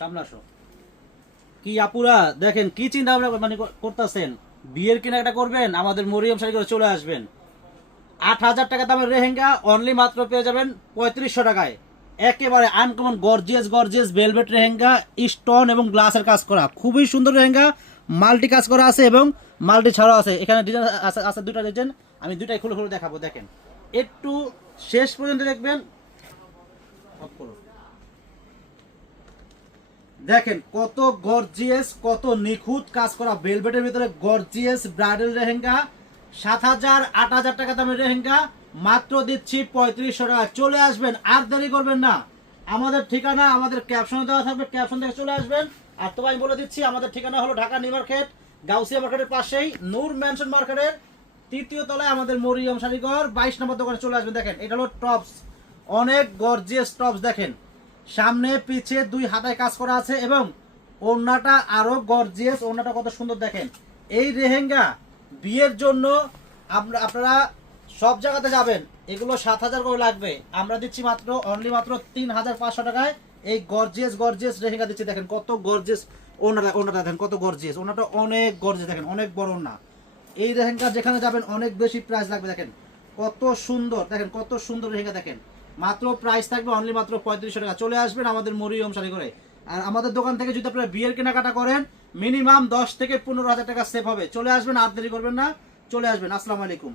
সামনে আসো। কি আপুরা দেখেন কি চিন্তা ভাবনা মানে করতেছেন, বিয়ের কেনাকাটা করবেন, আমাদের মরিয়ম শাড়ি করে চলে আসবেন। 8,000 টাকা দামের লেহেঙ্গা অনলি মাত্র পেয়ে যাবেন 3500 টাকায়। একেবারে uncommon gorgeous gorgeous velvet lehenga, stone এবং গ্লাসের কাজ করা, খুবই সুন্দর লেহেঙ্গা। মাল্টি কাজ করা আছে এবং মাল্টি ছাড়াও আছে। এখানে ডিজাইন আছে আছে দুইটা ডিজাইন, আমি দুইটাই খুলে খুলে দেখাবো। দেখেন একটু শেষ পর্যন্ত দেখবেন। অফ করো। দেখেন কত গর্জিয়াস, কত নিখুঁত কাজ করা ভেলভেটের ভিতরে গর্জিয়াস ব্রাইডাল লেহেঙ্গা। 7,000 8,000 টাকা দামের লেহেঙ্গা মাত্র দিচ্ছি 3500 টাকা। চলে আসবেন, আর দেরি করবেন না। আমাদের ঠিকানা আমাদের ক্যাপশনে দেওয়া থাকবে, ক্যাপশন থেকে চলে আসবেন। আর তো আমি বলে দিচ্ছি আমাদের ঠিকানা হলো ঢাকা নিউ মার্কেট, গাউসিয়া মার্কেটের পাশেই নূর ম্যানশন মার্কেটের 3য় তলায় আমাদের মরিয়ম শাড়িঘর 22 নম্বর দোকানে চলে আসবেন। দেখেন এটা হলো টপস, অনেক গর্জিয়াস টপস। দেখেন সামনে পিছে দুই হাতায় কাজ করা আছে এবং ওড়নাটা আরো গর্জিয়াস, ওড়নাটা কত সুন্দর। দেখেন এই লেহেঙ্গা বিয়ের জন্য আপনারা সব জায়গাতে যাবেন, এগুলো 7,000 করে লাগবে, আমরা দিচ্ছি মাত্র অনলি মাত্র 3,500 টাকায় এই গর্জিয়াস গর্জিয়াস লেহেঙ্গা দিচ্ছি। দেখেন কত গর্জিয়াস ওড়নাটা, ওড়নাটা দেখেন কত গর্জিয়াস, ওড়নাটা অনেক গর্জিয়াস। দেখেন অনেক বড় ওড়না। এই লেহেঙ্গা যেখানে যাবেন অনেক বেশি প্রাইস লাগবে। দেখেন কত সুন্দর, দেখেন কত সুন্দর লেহেঙ্গা। দেখেন মাত্র প্রাইস থাকবে অনলি মাত্র 3500 টাকা। চলে আসবেন আমাদের মরিয়ম শাড়ি করে। আর আমাদের দোকান থেকে যদি আপনারা বিয়ের কেনাকাটা করেন মিনিমাম 10 থেকে 15,000 টাকা সেভ হবে। চলে আসবেন, আর দেরি করবেন না, চলে আসবেন। আসসালামু আলাইকুম।